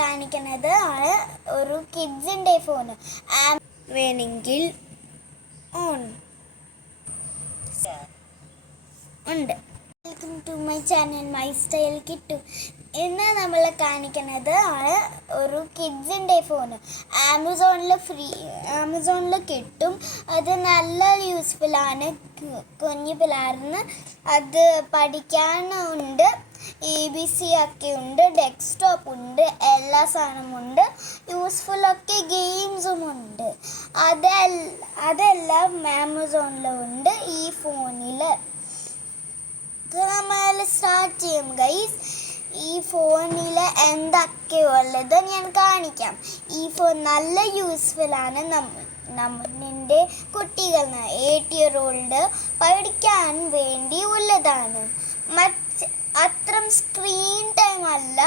കാണിക്കുന്നത് ആണ് ഒരു കിഡ്സിൻ്റെ ഫോൺ. വേണമെങ്കിൽ ഓൺ ഉണ്ട്. Welcome to my channel my style Kittu. ഇന്ന് നമ്മൾ കാണിക്കുന്നത് ആണ് ഒരു കിഡ്സിൻ്റെ ഫോൺ. ആമസോണിൽ കിട്ടും. അത് നല്ല യൂസ്ഫുള്ളാണ്. കുഞ്ഞു പിള്ളേരിന് അത് പഠിക്കാനുണ്ട്. ABC ഒക്കെ ഉണ്ട്, ഡെസ്ക്ടോപ്പ് ഉണ്ട്, എല്ലാ സാധനമുണ്ട്. യൂസ്ഫുള്ളൊക്കെ ഗെയിംസും ഉണ്ട്. അതെല്ലാം ആമസോണിലുണ്ട്. ഈ ഫോണിൽ നമ്മൾ സ്റ്റാർട്ട് ചെയ്യും ഗൈസ്. ഈ ഫോണിൽ എന്തൊക്കെയുള്ളത് ഞാൻ കാണിക്കാം. ഈ ഫോൺ നല്ല യൂസ്ഫുള്ളാണ്. നമ്മുടെ കുട്ടികളിന് 8 year old പഠിക്കാൻ വേണ്ടി ഉള്ളതാണ്. അത്രയും സ്ക്രീൻ ടൈം അല്ല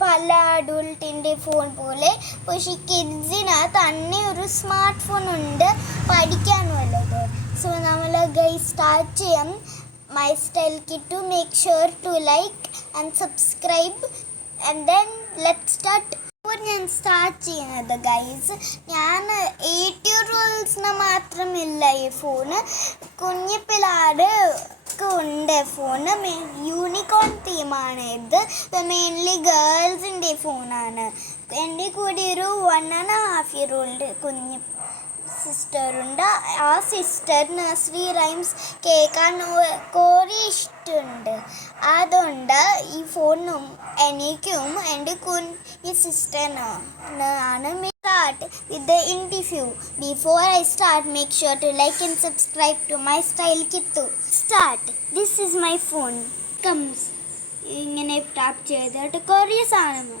പല അഡൾട്ടിൻ്റെ ഫോൺ പോലെ. പക്ഷേ കിഡ്സിന് തന്നെ ഒരു സ്മാർട്ട് ഫോൺ ഉണ്ട് പഠിക്കാനുള്ളത്. സോ നമ്മൾ ഗൈസ് സ്റ്റാർട്ട് ചെയ്യാം. My style Kittu. Make sure to like and subscribe and then let start. ഞാൻ സ്റ്റാർട്ട് ചെയ്യുന്നത് ഗൈസ്, ഞാൻ 8 year olds മാത്രമില്ല ഈ ഫോണ്, കുഞ്ഞു പിള്ളേർക്ക് ഉണ്ട് ഫോണ്. യൂണിക്കോൺ തീമാണ് ഇത്. മെയിൻലി ഗേൾസിൻ്റെ ഫോണാണ്. എൻ്റെ കൂടെ ഒരു 1.5 year old കുഞ്ഞു സിസ്റ്ററുണ്ട്. ആ സിസ്റ്റർ നഴ്സറി റൈംസ് കേൾക്കാൻ കുറേ ഇഷ്ടമുണ്ട്. അതുകൊണ്ട് ഈ ഫോണും എനിക്കും എൻ്റെ കുഞ്ഞു സിസ്റ്ററിനാണ്. Start with the interview. Before I start, make sure to like and subscribe to my style kittu. Start. This is my phone. Comes ഇങ്ങനെ ടാപ്പ് ചെയ്തിട്ട് കുറേ സാധനങ്ങൾ.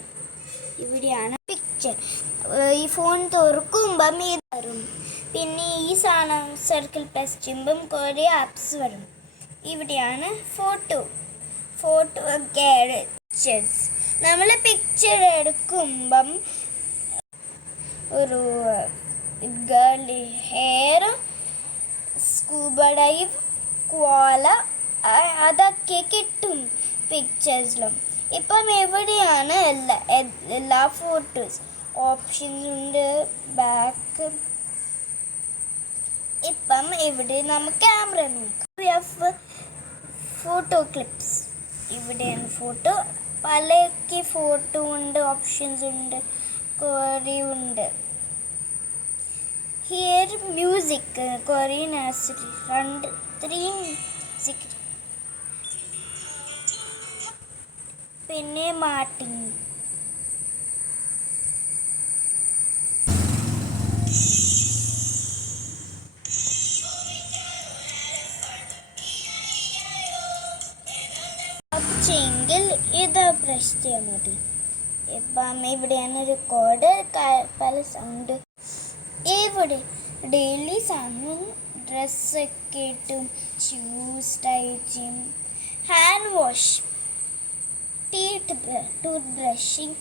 ഇവിടെയാണ് പിക്ചർ. ഈ ഫോൺ തുറക്കുമ്പം ഇത് വരും. പിന്നെ ഈ സാധനം സർക്കിൾ പ്രസ് ചെയ്യുമ്പം കുറേ ആപ്സ് വരും. ഇവിടെയാണ് ഫോട്ടോ ഒക്കെ പിക്ചേഴ്സ്. നമ്മൾ പിക്ചർ എടുക്കുമ്പം ഒരു ഗേൾ ഹെയർ, സ്കൂബ ഡൈവ്, കോല അതൊക്കെ കിട്ടും പിക്ചേഴ്സിലും. ഇപ്പം എവിടെയാണ് എല്ലാ ഫോട്ടോസ് ഓപ്ഷൻസ് ഉണ്ട്. ബാക്ക്. ഇപ്പം ഇവിടെ നമുക്ക് ക്യാമറ നോക്കാം. Photo clips. ഇവിടെയാണ് ഫോട്ടോ. പലക്ക് ഫോട്ടോ ഉണ്ട്, ഓപ്ഷൻസ് ഉണ്ട്, കുറേ ഉണ്ട്. ഹിയർ മ്യൂസിക്, കുറേ നഴ്സറി 3 മ്യൂസിക്. പിന്നെ മാർട്ടിൻ. എങ്കിൽ ഇത് പ്രസ് ചെയ്യാൻ മതി. ഇപ്പം ഇവിടെയാണ് റെക്കോർഡ്, പല സൗണ്ട്. ഇവിടെ ഡെയിലി സാധനം ഡ്രസ്സൊക്കെ ഇട്ടും, ഷൂസ് ടൈ ചെയ്യും, hand wash, tooth brushing,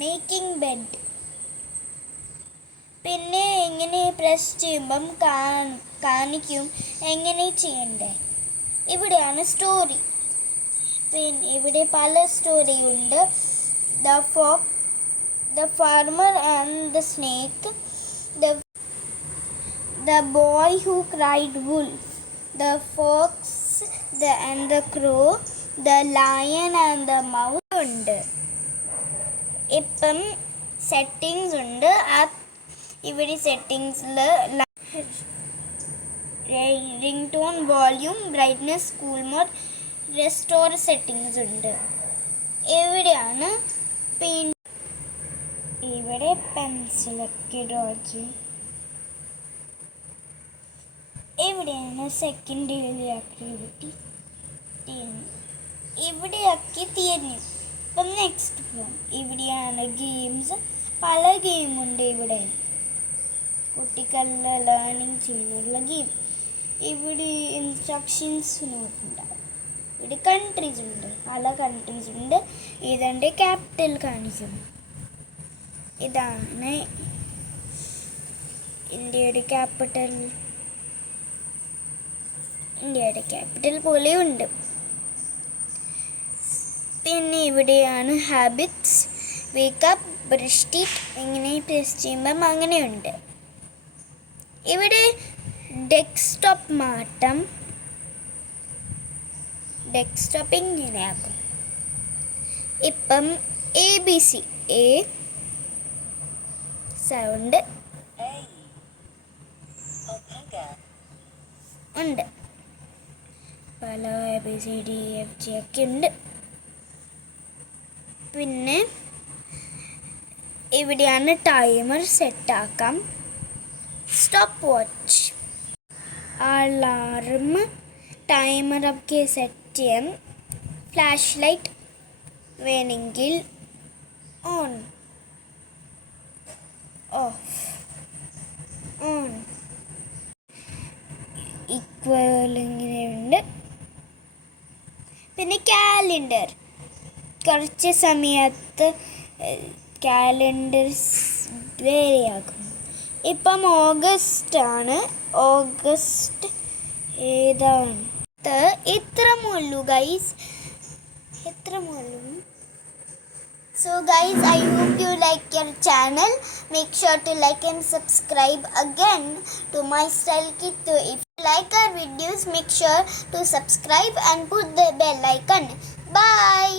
making bed. പിന്നെ ഇങ്ങനെ പ്രസ് ചെയ്യുമ്പം കാണിക്കും എങ്ങനെ ചെയ്യണ്ടേ. ഇവിടെയാണ് സ്റ്റോറി. പിന്നെ ഇവിടെ പല സ്റ്റോറി ഉണ്ട്. The farmer and the snake, the boy who cried wolf, the fox and the crow, the lion and the mouse ഉണ്ട്. ഇപ്പം സെറ്റിങ്സ് ഉണ്ട്. ഇവിടെ സെറ്റിങ്സിൽ ring tone, volume, brightness, cool mode, restore settings ഉണ്ട്. എവിടെയാണ് ഇവിടെ പെൻസിലൊക്കെ ഡ്രോ ചെയ്യും. എവിടെയാണ് സെക്കൻഡ് ഡെയിലി ആക്ടിവിറ്റി. ഇവിടെയൊക്കെ തീർന്നു. ഇപ്പം നെക്സ്റ്റ് പോകും. ഇവിടെയാണ് ഗെയിംസ്. പല ഗെയിമുണ്ട് ഇവിടെ, കുട്ടികളുടെ ലേണിംഗ് ചെയ്യാനുള്ള ഗെയിം. ഇവിടെ ഇൻസ്ട്രക്ഷൻസ് നോട്ടുണ്ടാവും. ഇവിടെ കൺട്രീസ് ഉണ്ട്, പല കൺട്രീസ് ഉണ്ട്. ഇതിൻ്റെ ക്യാപിറ്റൽ കാണിക്കുന്നു. ഇതാണ് ഇന്ത്യയുടെ ക്യാപിറ്റൽ. പോലെ ഉണ്ട്. പിന്നെ ഇവിടെയാണ് ഹാബിറ്റ്സ്, വേക്കപ്പ്, ബ്രഷ് ടീത്ത്, ഇങ്ങനെ പ്രസ് ചെയ്യുമ്പം അങ്ങനെയുണ്ട്. ഇവിടെ ഡെസ്ക്ടോപ്പ് മാറ്റം, ഡെസ്ക്ടോപ്പ് ഇങ്ങനെയാക്കും. ഇപ്പം ABC എ സൗണ്ട് ഉണ്ട്. പല ABCDEFG ഒക്കെ ഉണ്ട്. പിന്നെ ഇവിടെയാണ് ടൈമർ സെറ്റാക്കാം, സ്റ്റോപ്പ് വാച്ച്, അലാറം, ടൈമറൊക്കെ സെറ്റ് ചെയ്യാം. ഫ്ലാഷ് ലൈറ്റ് വേണമെങ്കിൽ ഓൺ, ഓഫ്, ഓൺ, ഈക്വൽ ഇങ്ങനെയുണ്ട്. പിന്നെ കാലണ്ടർ, കുറച്ച് സമയത്ത് കാലണ്ടർ വേറെയാകും. ഇപ്പം ഓഗസ്റ്റ് ആണ്, ഓഗസ്റ്റ് ഏതാണ്? ഇത്രമുള്ളൂ guys, ഇത്രമുള്ളൂ. So guys, I hope you like your channel. Make sure to like and subscribe again to My Style Kittu. If you like our videos, make sure to subscribe and put the bell icon. Bye.